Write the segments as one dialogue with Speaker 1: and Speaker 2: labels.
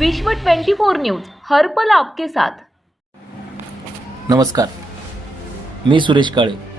Speaker 1: विश्व 24 न्यूज हर पल आपके साथ.
Speaker 2: नमस्कार. मी सुरेश काळे.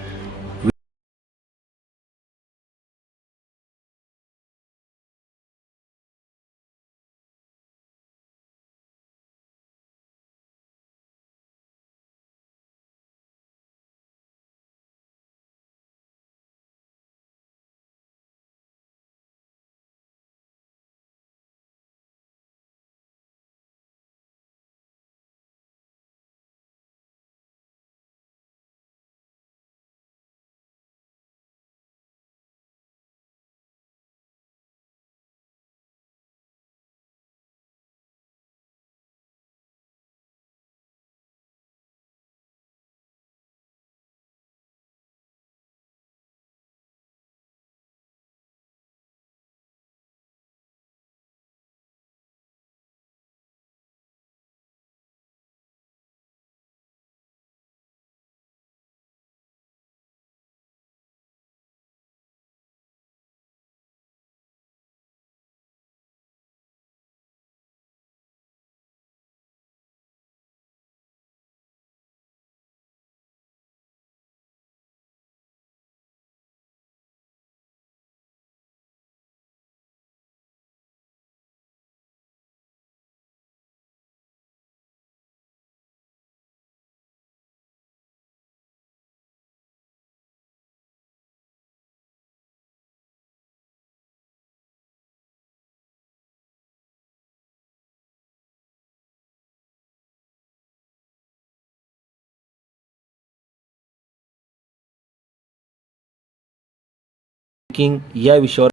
Speaker 2: किंग या विषयावर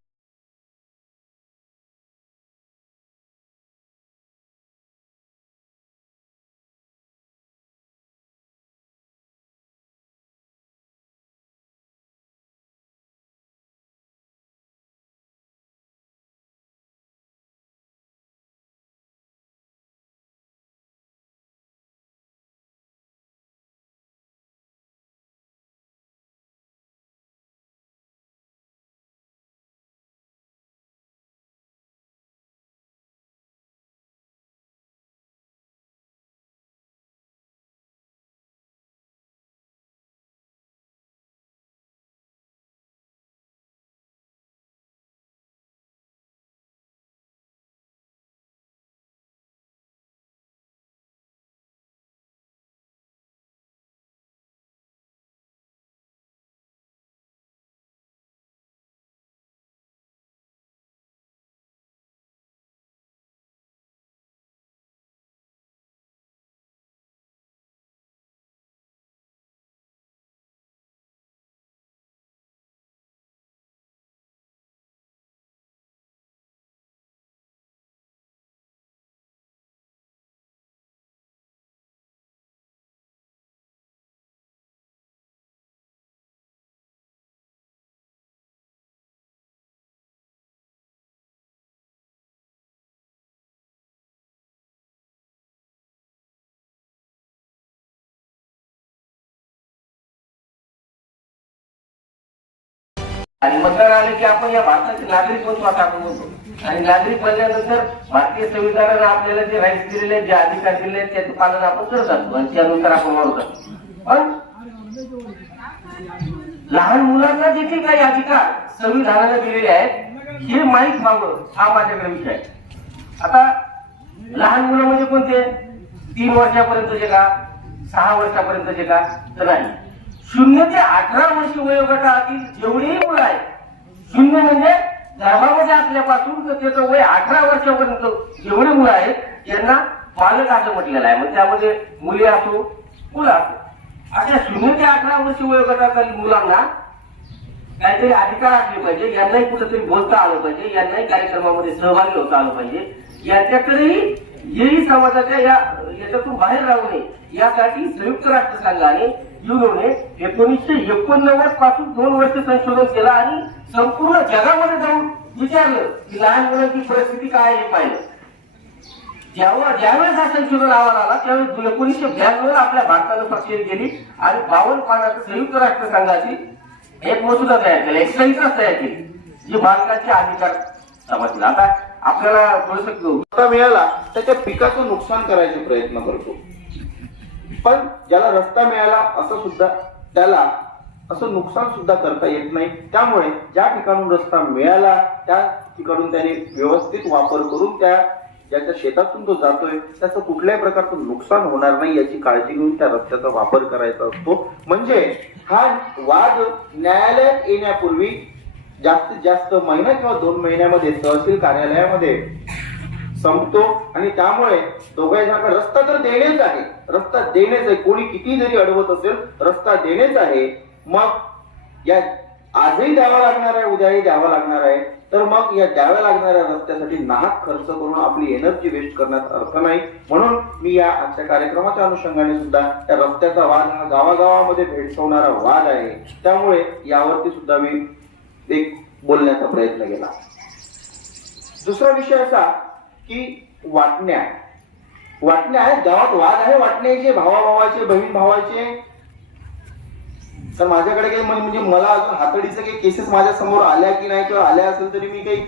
Speaker 3: आणि मतदार आले की आपण या भारताचे नागरिक म्हणून स्वतः आपण म्हणतो आणि नागरिक बनल्यानंतर भारतीय संविधानानं आपल्याला जे राईट्स दिलेले जे अधिकार दिले त्याचं पालन आपण करत असतो आणि त्यानुसार आपण वाढत असतो पण लहान मुलांना देखील काही अधिकार संविधानाने दिलेले आहेत हे माहीत व्हावं हा माझ्याकडे विषय आहे. आता लहान मुलं म्हणजे कोणते? तीन वर्षापर्यंतचे का? सहा वर्षापर्यंतचे का? तर नाही. शून्य ते अठरा वर्ष वयोगटातील जेवढेही मुलं आहेत शून्य म्हणजे गर्भामध्ये असल्यापासून तर त्याचं वय अठरा वर्षापर्यंत जेवढे मुलं आहेत त्यांना बालक असं म्हटलेलं आहे. मग त्यामध्ये मुली असो मुलं असो. अशा शून्य ते अठरा वर्ष वयोगटातील मुलांना काहीतरी अधिकार असले पाहिजे. यांनाही कुठेतरी बोलता आलं पाहिजे. यांनाही कार्यक्रमामध्ये सहभागी होता आलं पाहिजे. यांच्याकडेही हेही समाजाच्या या याच्यातून बाहेर राहू नये. यासाठी संयुक्त राष्ट्र संघाने युनोने एकोणीसशे एकोणनव्वदपासून दोन वर्ष संशोधन केलं आणि संपूर्ण जगामध्ये जाऊन विचारलं की लहान मुलांची परिस्थिती काय आहे हे पाहिलं. जेव्हा ज्यावेळेस हा संशोधन अहवाल आला त्यावेळेस एकोणीसशे ब्याण्णव आपल्या भारतानं स्वाक्षरी केली आणि बावन्न पानाचं संयुक्त राष्ट्र संघाची एक मसुदा तयार केला एक संहिता तयार केली जी भारताचे अधिकार तपासला आता आपल्याला थोडस
Speaker 4: मिळाला त्याच्या पिकाचं नुकसान करायचा प्रयत्न करतो. पण ज्याला रस्ता मिळाला असं सुद्धा त्याला असं नुकसान सुद्धा करता येत नाही. त्यामुळे ज्या ठिकाणून रस्ता मिळाला त्या ठिकाणून त्याने व्यवस्थित वापर करून त्या ज्याच्या शेतातून तो जातोय त्याचं कुठल्याही प्रकारचं नुकसान होणार नाही याची काळजी घेऊन त्या रस्त्याचा वापर करायचा असतो. म्हणजे हा वाद न्यायालयात येण्यापूर्वी जास्तीत जास्त महिना किंवा दोन महिन्यामध्ये तहसील कार्यालयामध्ये संपतो आणि त्यामुळे दोघांना रस्ता तर देणेच आहे. रस्ता देणेच आहे. कोणी किती जरी अडवत असेल रस्ता देणेच आहे. मग या आजही द्यावा लागणार आहे उद्याही द्यावा लागणार आहे. तर मग या द्याव्या लागणाऱ्या रस्त्यासाठी नाहक खर्च करून आपली एनर्जी वेस्ट करण्यात अर्थ नाही. म्हणून मी या आजच्या कार्यक्रमाच्या अनुषंगाने सुद्धा त्या रस्त्याचा वाद हा गावागावामध्ये भेडसावणारा वाद आहे. त्यामुळे यावरती सुद्धा मी एक बोलण्याचा प्रयत्न केला. दुसरा विषय असा की वाटण्या. वाटण्या आहेत गावात वाद आहे वाटण्याचे भावाभावाचे बहीण भावाचे तर माझ्याकडे काही म्हणजे मला अजून हातडीचं काही केसेस माझ्यासमोर आल्या की नाही किंवा आल्या असेल तरी मी काही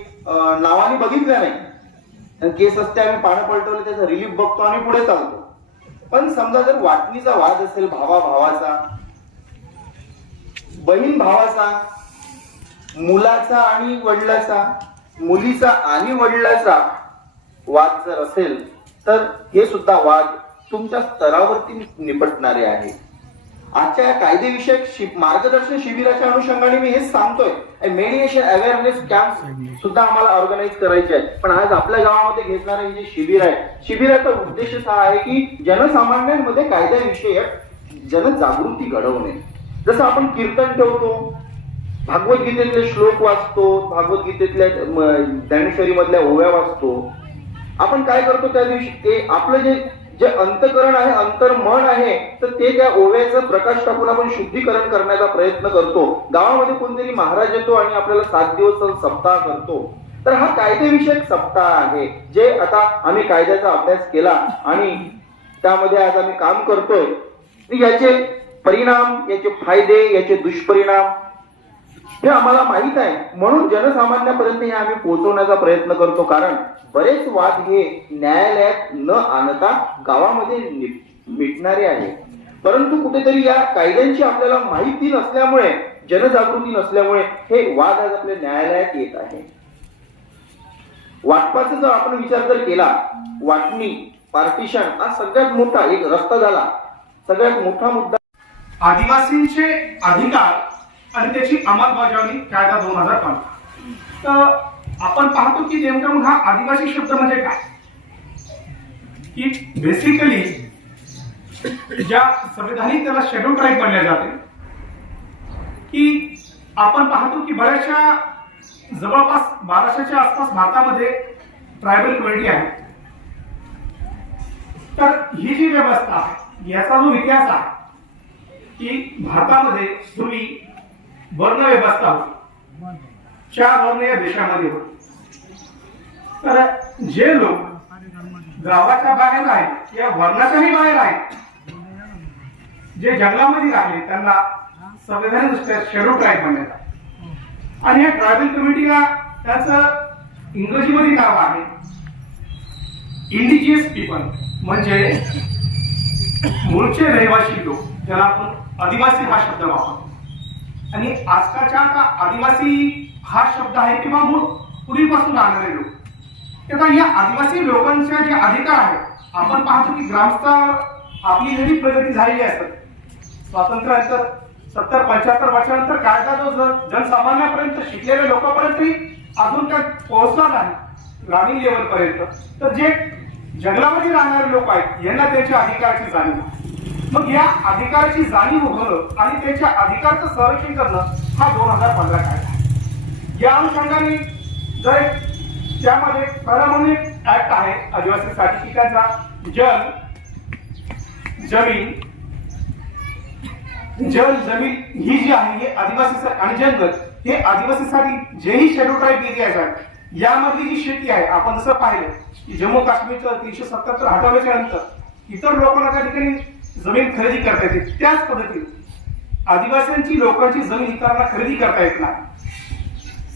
Speaker 4: नावाने बघितल्या नाही. केस असते आम्ही पानं पलटवलं त्याचा रिलीफ बघतो आणि पुढे चालतो. पण समजा जर वाटणीचा वाद असेल भावा भावाचा बहीण भावाचा मुलाचा आणि वडिलाचा मुलीचा आणि वडिलाचा वाद जर असेल तर हे सुद्धा वाद तुमच्या स्तरावरती निपटणारे आहे आजच्या या कायदेविषयक मार्गदर्शन शिबिराच्या अनुषंगाने मी हेच सांगतोय. मेडिएशन अवेअरनेस कॅम्प सुद्धा आम्हाला ऑर्गनाईज करायचे आहे पण आज आपल्या गावामध्ये घेतणारे हे जे शिबिर आहे शिबिराचा उद्देश हा आहे की जनसामान्यांमध्ये कायद्याविषयक जनजागृती घडवणे. जसं आपण कीर्तन ठेवतो भागवत गीतेतले श्लोक वाचतो भागवद्गीतेतल्या गीतेतल्या ज्ञानेश्वरी मधल्या ओव्या वाचतो आपण काय करतो त्या दिवशी? ते आपलं जे जे अंतकरण आहे अंतर्मन आहे तर ते त्या ओव्याचं प्रकाश टाकून आपण शुद्धीकरण करण्याचा प्रयत्न करतो. गावामध्ये कोणतरी महाराज येतो आणि आपल्याला सात दिवस सप्ताह करतो. तर हा कायदेविषयक सप्ताह आहे. जे आता आम्ही कायद्याचा अभ्यास केला आणि त्यामध्ये आज आम्ही काम करतोय याचे परिणाम याचे फायदे याचे दुष्परिणाम हे आम्हाला माहीत आहे. म्हणून जनसामान्यापर्यंत हे आम्ही पोहोचवण्याचा प्रयत्न करतो. कारण बरेच वाद हे न्यायालयात न आणता गावामध्ये मिटणारे आहे. परंतु कुठेतरी या कायद्यांची आपल्याला माहिती नसल्यामुळे जनजागृती नसल्यामुळे हे वाद आज आपल्या न्यायालयात येत आहे. वाटपाचा जर आपण विचार जर केला वाटणी पार्टिशन हा सगळ्यात मोठा एक रस्ता झाला. सगळ्यात मोठा मुद्दा
Speaker 5: आदिवासींचे अधिकार आणि त्याची अंमलबजावणी कायदा दोन हजार पंधरा. तर आपण पाहतो की नेमका मग हा आदिवासी शब्द म्हणजे काय? की बेसिकली ज्या संविधानिक त्याला शेड्यूल ट्राईब म्हणले जाते की आपण पाहतो की बऱ्याचशा जवळपास बाराशेच्या आसपास भारतामध्ये ट्रायबल कम्युनिटी आहे. तर ही जी व्यवस्था आहे याचा जो इतिहास आहे की भारतामध्ये पूर्वी वर्ण व्यवस्था चार वर्ण या देशामध्ये. तर जे लोक गावाच्या बाहेर आहेत या वर्णाच्याही बाहेर आहेत जे जंगलामध्ये राहिले त्यांना संविधान शेड्यूल ट्राईब म्हणण्यात आणि या ट्रायबल कमिटीला त्याचं इंग्रजीमध्ये नाव आहे. इंडिजियस पीपल म्हणजे मूळचे रहिवासी लोक. ज्याला आपण आदिवासी हा शब्द वापरतो. आणि आजकालच्या आता आदिवासी हा शब्द आहे किंवा मूळ पूर्वीपासून राहणारे लोक. तेव्हा या आदिवासी लोकांचे जे अधिकार आहेत आपण पाहतो की ग्रामस्थ आपली जरी प्रगती झालेली असत स्वातंत्र्यानंतर सत्तर पंच्याहत्तर वर्षानंतर कायदा जो जनसामान्यापर्यंत शिकलेल्या लोकांपर्यंतही अजून काय पोहोचला नाही ग्रामीण लेवलपर्यंत. तर जे जंगलामध्ये राहणारे लोक आहेत यांना त्यांच्या अधिकाराची जाणीव आहे. मग या अधिकाराची जाणीव होणं आणि त्यांच्या अधिकाराचं संरक्षण करणं हा दोन हजार पंधरा कायदा आहे. या अनुषंगाने जर त्यामध्ये पहिला म्हणून एक ऍक्ट आहे आदिवासीसाठी की जल जमीन जल जमीन ही जी आहे हे आदिवासी आणि जंगल हे आदिवासीसाठी जेही शेड्यूल ट्राईब एरिया आहेत यामधली जी शेती आहे आपण जसं पाहिलं की जम्मू काश्मीरचं तीनशे सत्तर हटवल्याच्या नंतर इतर लोकांना त्या ठिकाणी जमीन खरेदी करता येते. त्याच पद्धतीने आदिवासींची लोकांची जमीन इतरांना खरेदी करता येत नाही.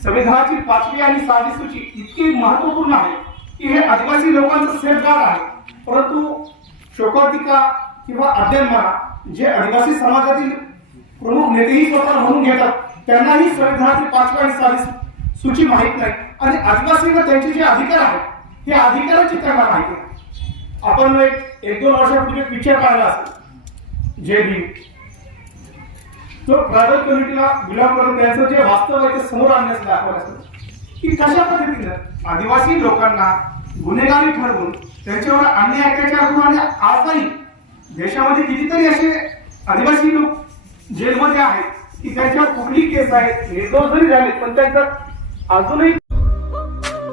Speaker 5: संविधानाची पाचवी आणि सहावी सूची इतकी महत्त्वपूर्ण आहे की हे आदिवासी लोकांचं सेफगार्ड आहे. परंतु शोकांतिका किंवा अध्ययन म्हणा जे आदिवासी समाजातील प्रमुख नेतेही स्वतः म्हणून घेतात त्यांनाही संविधानाची पाचवी आणि सहावी सूची माहीत नाही. आणि आदिवासींना त्यांचे जे अधिकार आहेत हे अधिकारांची त्यांना माहिती आहे आपण एक एक दोन वर्षापूर्वी पिक्चर पाहिला असेल. जे भीम जो ट्रायबल कम्युनिटीला बिलॉंग करून त्यांचं जे वास्तव आहे ते समोर आणण्याचं दाखवलं की कशा पद्धतीनं आदिवासी लोकांना गुन्हेगारी ठरवून त्यांच्यावर अन्याय अत्याचार करून आणि आजही देशामध्ये कितीतरी असे आदिवासी लोक जेलमध्ये आहेत की त्यांच्यावर कुठली केस आहे निर्दोष जरी झाले पण त्यांचा अजूनही